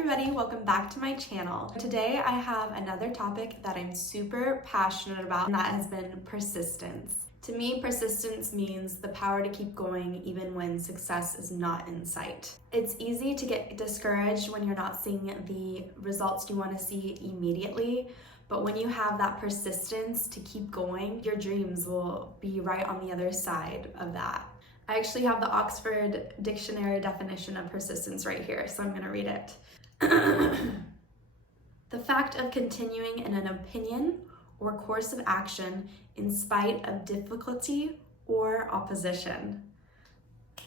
everybody, welcome back to my channel. Today I have another topic that I'm super passionate about, and that has been persistence. To me, persistence means the power to keep going even when success is not in sight. It's easy to get discouraged when you're not seeing the results you want to see immediately, but when you have that persistence to keep going, your dreams will be right on the other side of that. I actually have the Oxford Dictionary definition of persistence right here, so I'm going to read it. The fact of continuing in an opinion or course of action in spite of difficulty or opposition.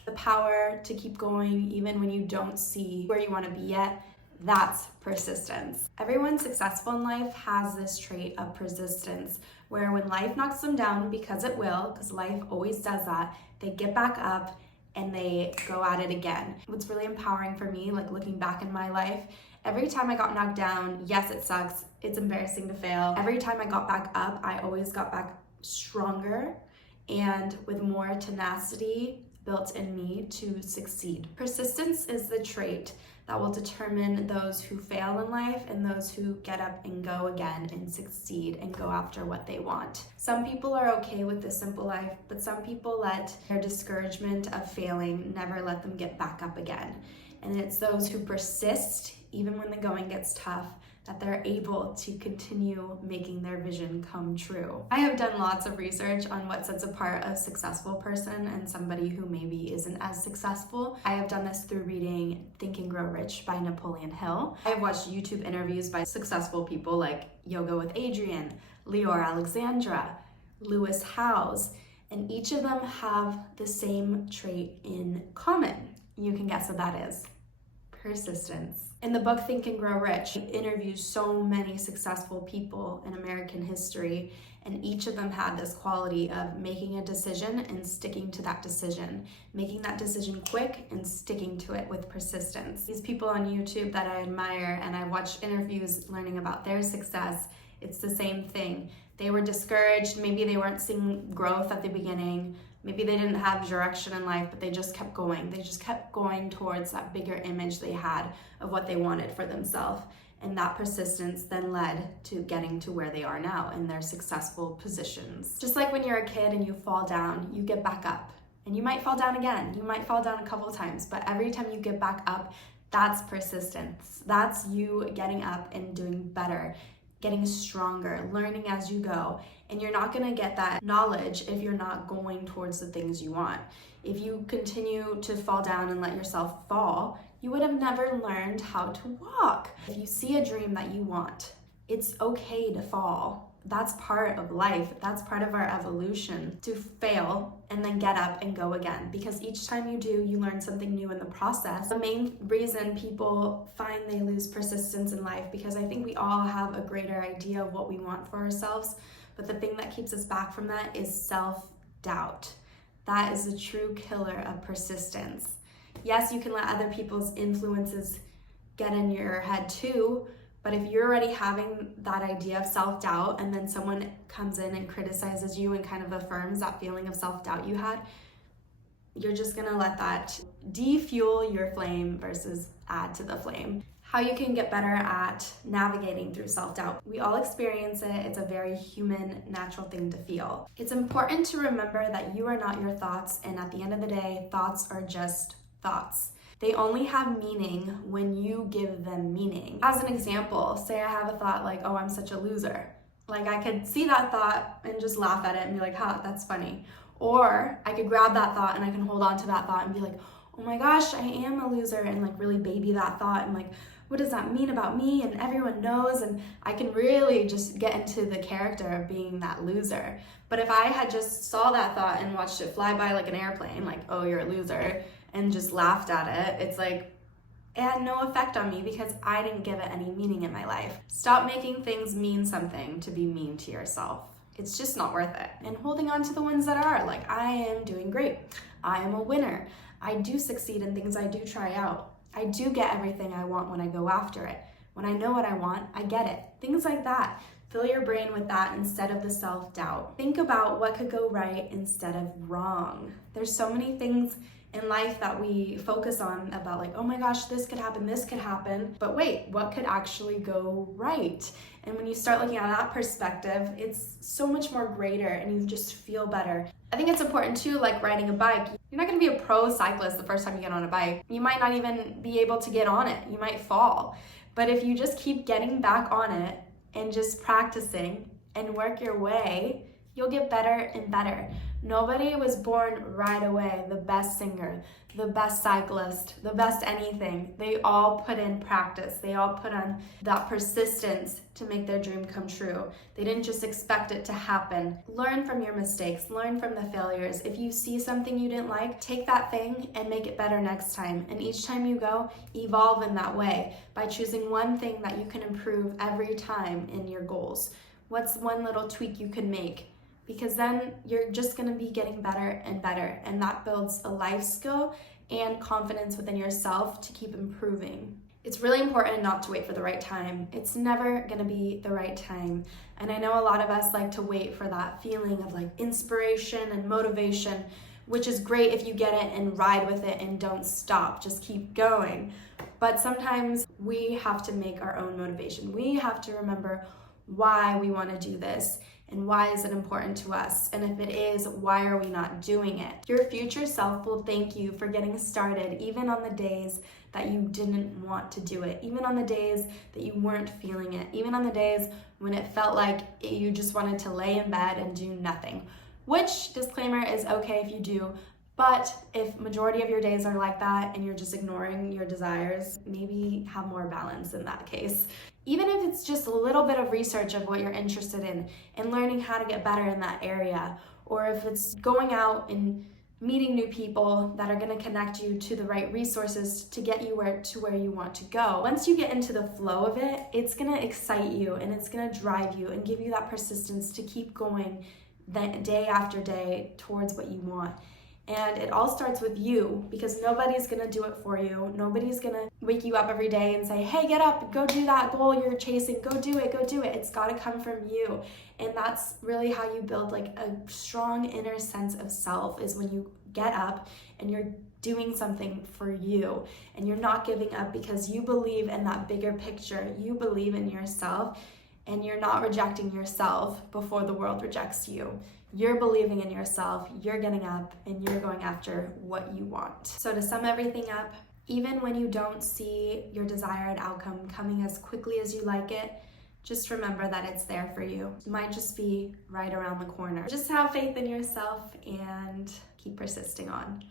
The power to keep going even when you don't see where you want to be yet. That's persistence. Everyone successful in life has this trait of persistence, where when life knocks them down, because it will, because life always does that, they get back up and they go at it again. What's really empowering for me, like looking back in my life, every time I got knocked down, yes, it sucks, it's embarrassing to fail. Every time I got back up, I always got back stronger and with more tenacity built in me to succeed. Persistence is the trait that will determine those who fail in life and those who get up and go again and succeed and go after what they want. Some people are okay with this simple life, but some people let their discouragement of failing never let them get back up again. And it's those who persist even when the going gets tough that they're able to continue making their vision come true. I have done lots of research on what sets apart a successful person and somebody who maybe isn't as successful. I have done this through reading Think and Grow Rich by Napoleon Hill. I have watched YouTube interviews by successful people like Yoga with Adriene, Leor Alexandra, Lewis Howes, and each of them have the same trait in common. You can guess what that is. Persistence. In the book Think and Grow Rich, it interviews so many successful people in American history, and each of them had this quality of making a decision and sticking to that decision, making that decision quick and sticking to it with persistence. These people on YouTube that I admire, and I watched interviews learning about their success, it's the same thing. They were discouraged, maybe they weren't seeing growth at the beginning, maybe they didn't have direction in life, but they just kept going. They just kept going towards that bigger image they had of what they wanted for themselves. And that persistence then led to getting to where they are now in their successful positions. Just like when you're a kid and you fall down, you get back up. And you might fall down again. You might fall down a couple times, but every time you get back up, that's persistence. That's you getting up and doing better, getting stronger, learning as you go. And you're not gonna get that knowledge if you're not going towards the things you want. If you continue to fall down and let yourself fall, you would have never learned how to walk. If you see a dream that you want, it's okay to fall. That's part of life. That's part of our evolution, to fail and then get up and go again. Because each time you do, you learn something new in the process. The main reason people find they lose persistence in life, because I think we all have a greater idea of what we want for ourselves, but the thing that keeps us back from that is self-doubt. That is the true killer of persistence. Yes, you can let other people's influences get in your head too, but if you're already having that idea of self-doubt and then someone comes in and criticizes you and kind of affirms that feeling of self-doubt you had, you're just gonna let that defuel your flame versus add to the flame. How you can get better at navigating through self-doubt. We all experience it. It's a very human, natural thing to feel. It's important to remember that you are not your thoughts, and at the end of the day, thoughts are just thoughts. They only have meaning when you give them meaning. As an example, say I have a thought like, oh, I'm such a loser. Like I could see that thought and just laugh at it and be like, ha, that's funny. Or I could grab that thought and I can hold on to that thought and be like, oh my gosh, I am a loser, and like really baby that thought and like, what does that mean about me? And everyone knows, and I can really just get into the character of being that loser. But if I had just saw that thought and watched it fly by like an airplane, like, oh, you're a loser, and just laughed at it, it's like, it had no effect on me because I didn't give it any meaning in my life. Stop making things mean something to be mean to yourself. It's just not worth it. And holding on to the ones that are, like, I am doing great. I am a winner. I do succeed in things I do try out. I do get everything I want when I go after it. When I know what I want, I get it. Things like that. Fill your brain with that instead of the self-doubt. Think about what could go right instead of wrong. There's so many things in life that we focus on about like, oh my gosh, this could happen, but wait, what could actually go right? And when you start looking at that perspective, it's so much more greater and you just feel better. I think it's important too, like riding a bike. You're not gonna be a pro cyclist the first time you get on a bike. You might not even be able to get on it. You might fall. But if you just keep getting back on it and just practicing and work your way, you'll get better and better. Nobody was born right away the best singer, the best cyclist, the best anything. They all put in practice. They all put on that persistence to make their dream come true. They didn't just expect it to happen. Learn from your mistakes, learn from the failures. If you see something you didn't like, take that thing and make it better next time. And each time you go, evolve in that way by choosing one thing that you can improve every time in your goals. What's one little tweak you can make? Because then you're just gonna be getting better and better, and that builds a life skill and confidence within yourself to keep improving. It's really important not to wait for the right time. It's never gonna be the right time. And I know a lot of us like to wait for that feeling of like inspiration and motivation, which is great if you get it and ride with it and don't stop, just keep going. But sometimes we have to make our own motivation. We have to remember why we wanna do this. And why is it important to us? And if it is, why are we not doing it? Your future self will thank you for getting started, even on the days that you didn't want to do it, even on the days that you weren't feeling it, even on the days when it felt like you just wanted to lay in bed and do nothing. Which, disclaimer, is okay if you do, but if majority of your days are like that and you're just ignoring your desires, maybe have more balance in that case. Even if it's just a little bit of research of what you're interested in and learning how to get better in that area, or if it's going out and meeting new people that are gonna connect you to the right resources to get you where you want to go. Once you get into the flow of it, it's gonna excite you and it's gonna drive you and give you that persistence to keep going day after day towards what you want. And it all starts with you, because nobody's gonna do it for you. Nobody's gonna wake you up every day and say, hey, get up, go do that goal you're chasing, go do it. It's gotta come from you. And that's really how you build like a strong inner sense of self, is when you get up and you're doing something for you and you're not giving up because you believe in that bigger picture. You believe in yourself and you're not rejecting yourself before the world rejects you. You're believing in yourself, you're getting up, and you're going after what you want. So to sum everything up, even when you don't see your desired outcome coming as quickly as you like it, just remember that it's there for you. It might just be right around the corner. Just have faith in yourself and keep persisting on.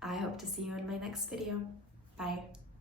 I hope to see you in my next video. Bye.